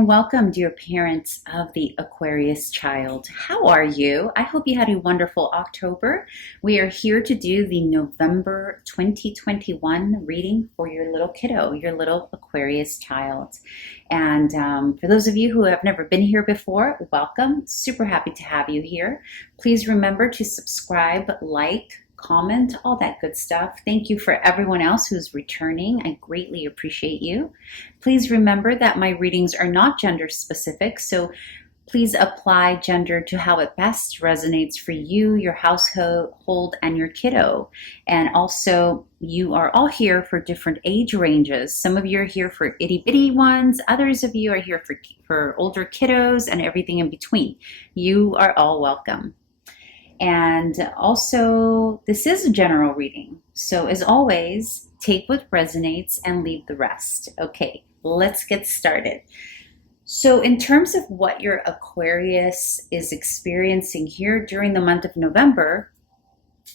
and welcome, dear parents of the Aquarius child. How are you? I hope you had a wonderful October. We are here to do the November 2021 reading for your little kiddo, your little Aquarius child. And for those of you who have never been here before, welcome. Super happy to have you here. Please remember to subscribe, like, comment, all that good stuff. Thank you for everyone else who's returning. I greatly appreciate you. Please remember that my readings are not gender specific, so please apply gender to how it best resonates for you, your household, and your kiddo. And also, you are all here for different age ranges. Some of you are here for itty bitty ones, others of you are here for older kiddos, and everything in between. You are all welcome. And also, this is a general reading. So as always, take what resonates and leave the rest. Okay, let's get started. So in terms of what your Aquarius is experiencing here during the month of November,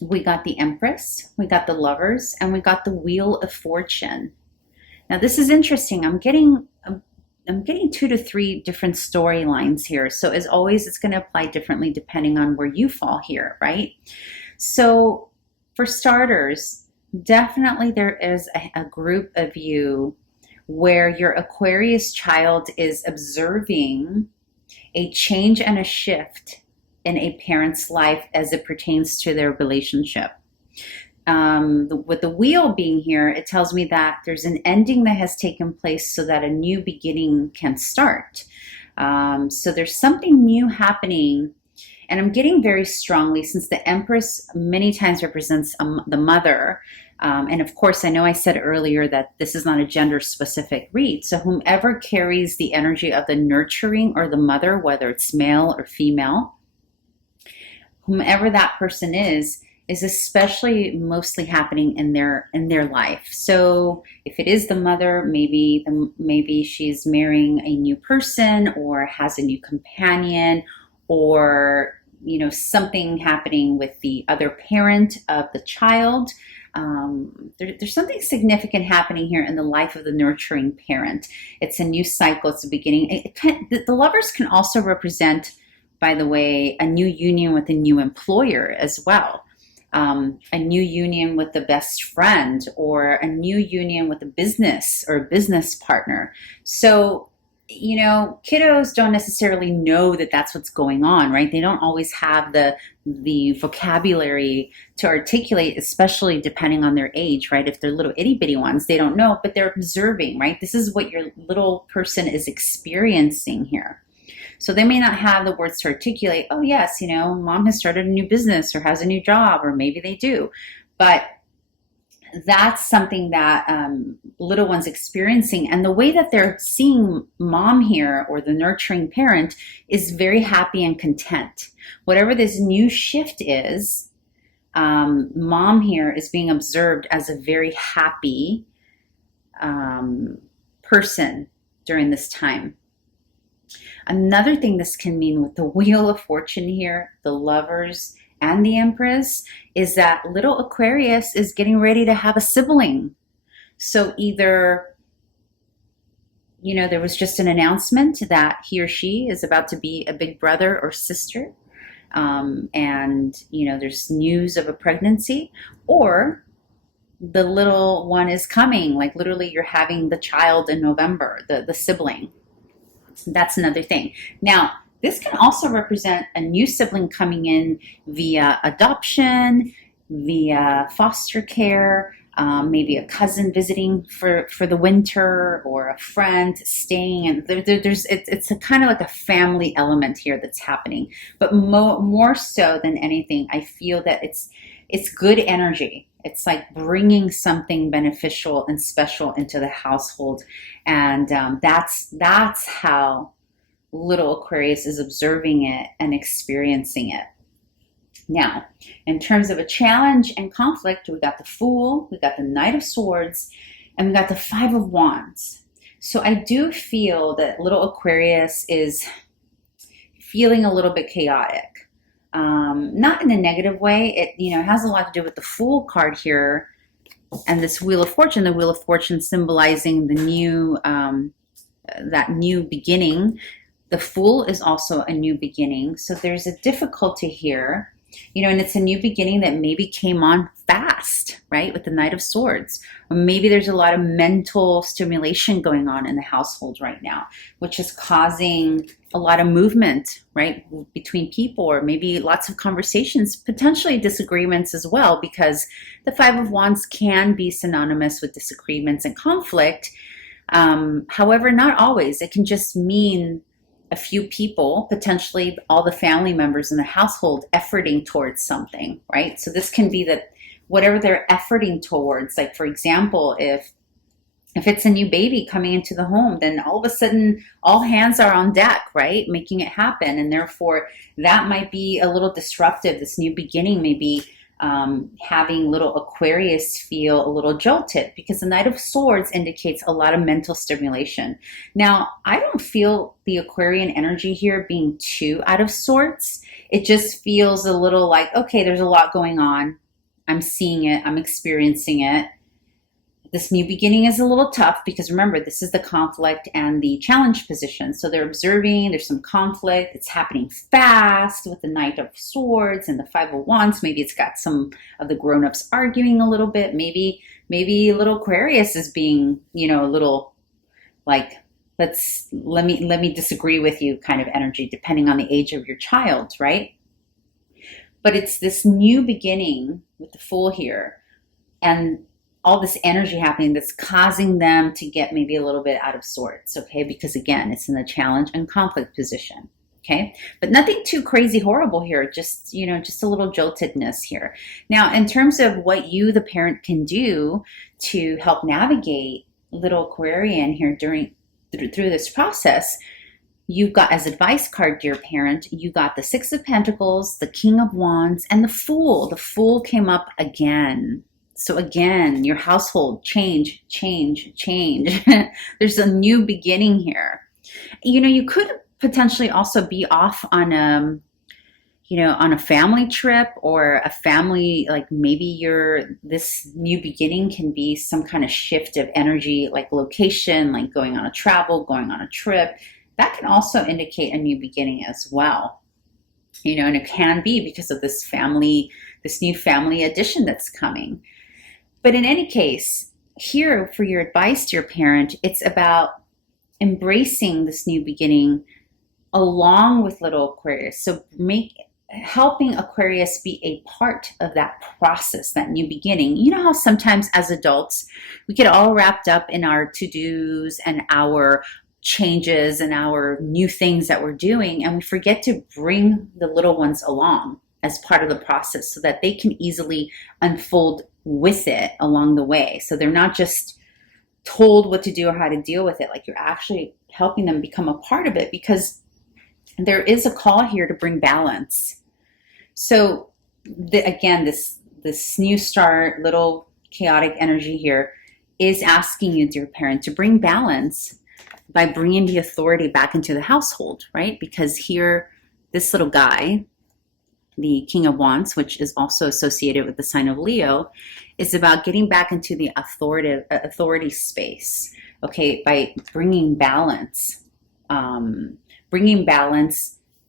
we got the Empress, we got the Lovers, and we got the Wheel of Fortune. Now this is interesting. I'm getting 2 to 3 different storylines here. So as always, it's going to apply differently depending on where you fall here, right? So for starters, definitely there is a group of you where your Aquarius child is observing a change and a shift in a parent's life as it pertains to their relationship. With the wheel being here, it tells me that there's an ending that has taken place so that a new beginning can start. So there's something new happening, and I'm getting very strongly, since the Empress many times represents the mother. And of course, I know I said earlier that this is not a gender specific read. So whomever carries the energy of the nurturing or the mother, whether it's male or female, whomever that person is especially mostly happening in their life. So if it is the mother, maybe she's marrying a new person or has a new companion, or something happening with the other parent of the child. There's something significant happening here in the life of the nurturing parent. It's a new cycle. It's a beginning. The Lovers can also represent, by the way, a new union with a new employer as well. A new union with the best friend, or a new union with a business or a business partner. So, kiddos don't necessarily know that that's what's going on, right? They don't always have the vocabulary to articulate, especially depending on their age, right? If they're little itty bitty ones, they don't know, but they're observing, right? This is what your little person is experiencing here. So they may not have the words to articulate, oh yes, mom has started a new business or has a new job, or maybe they do. But that's something that little one's experiencing. And the way that they're seeing mom here, or the nurturing parent, is very happy and content. Whatever this new shift is, mom here is being observed as a very happy person during this time. Another thing this can mean with the Wheel of Fortune here, the Lovers, and the Empress, is that little Aquarius is getting ready to have a sibling. So either, there was just an announcement that he or she is about to be a big brother or sister, and, there's news of a pregnancy, or the little one is coming, like literally you're having the child in November, the sibling. That's another thing. Now, this can also represent a new sibling coming in via adoption, via foster care, maybe a cousin visiting for the winter, or a friend staying. And it's a kind of like a family element here that's happening. But more so than anything, I feel that it's good energy. It's like bringing something beneficial and special into the household. And that's how little Aquarius is observing it and experiencing it. Now, in terms of a challenge and conflict, we got the Fool, we got the Knight of Swords, and we got the Five of Wands. So I do feel that little Aquarius is feeling a little bit chaotic. Not in a negative way. It has a lot to do with the Fool card here and this Wheel of Fortune. The Wheel of Fortune symbolizing the new that new beginning. The Fool is also a new beginning. So there's a difficulty here, and it's a new beginning that maybe came on fast, right? With the Knight of Swords. Or maybe there's a lot of mental stimulation going on in the household right now, which is causing a lot of movement, right? Between people, or maybe lots of conversations, potentially disagreements as well, because the Five of Wands can be synonymous with disagreements and conflict. However, not always. It can just mean a few people, potentially all the family members in the household, efforting towards something, right? So this can be that whatever they're efforting towards, like for example, if it's a new baby coming into the home, then all of a sudden all hands are on deck, right? Making it happen. And therefore that might be a little disruptive. This new beginning may be having little Aquarius feel a little jolted, because the Knight of Swords indicates a lot of mental stimulation. Now, I don't feel the Aquarian energy here being too out of sorts. It just feels a little like, okay, there's a lot going on. I'm seeing it. I'm experiencing it. This new beginning is a little tough because remember, this is the conflict and the challenge position. So they're observing, there's some conflict. It's happening fast with the Knight of Swords and the Five of Wands. Maybe it's got some of the grown-ups arguing a little bit. Maybe little Aquarius is being, a little like, let me disagree with you kind of energy, depending on the age of your child, right? But it's this new beginning with the Fool here, and all this energy happening that's causing them to get maybe a little bit out of sorts, okay? Because again, it's in the challenge and conflict position, okay? But nothing too crazy horrible here, just, just a little joltedness here. Now, in terms of what you, the parent, can do to help navigate little Aquarian here through this process, you've got as advice card, dear parent, you got the Six of Pentacles, the King of Wands, and the Fool. The Fool came up again. So again, your household, change. There's a new beginning here. You could potentially also be off on on a family trip, or a family, like maybe this new beginning can be some kind of shift of energy, like location, like going on a travel, going on a trip. That can also indicate a new beginning as well. And it can be because of this new family addition that's coming. But in any case, here for your advice to your parent, it's about embracing this new beginning along with little Aquarius. So helping Aquarius be a part of that process, that new beginning. You know how sometimes as adults, we get all wrapped up in our to-dos and our changes and our new things that we're doing, and we forget to bring the little ones along as part of the process so that they can easily unfold with it along the way. So they're not just told what to do or how to deal with it, like you're actually helping them become a part of it, because there is a call here to bring balance. So again, this new start, little chaotic energy here is asking you, dear parent, to bring balance by bringing the authority back into the household, right? Because here, this little guy, the King of Wands, which is also associated with the sign of Leo, is about getting back into the authority space, okay, by bringing balance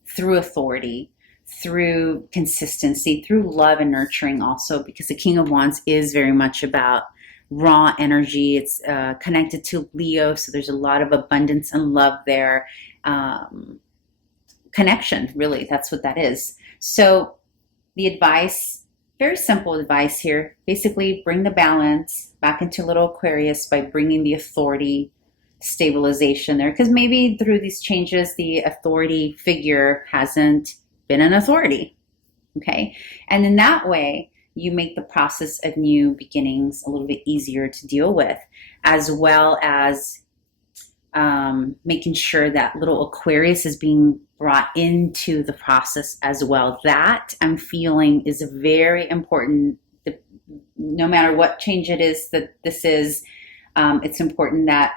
through authority, through consistency, through love and nurturing also, because the King of Wands is very much about raw energy. It's connected to Leo, so there's a lot of abundance and love there. Connection, really, that's what that is. So the advice, very simple advice here, basically bring the balance back into little Aquarius by bringing the authority stabilization there, because maybe through these changes, the authority figure hasn't been an authority, okay? And in that way, you make the process of new beginnings a little bit easier to deal with, as well as making sure that little Aquarius is being brought into the process as well. That I'm feeling is very important. No matter what change it is that this is, it's important that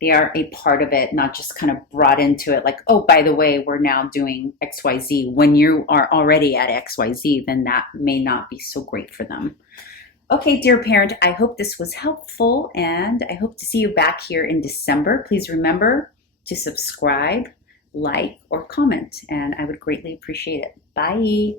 they are a part of it, not just kind of brought into it like, oh, by the way, we're now doing XYZ. When you are already at XYZ, then that may not be so great for them. Okay, dear parent, I hope this was helpful and I hope to see you back here in December. Please remember to subscribe, like, or comment, and I would greatly appreciate it. Bye.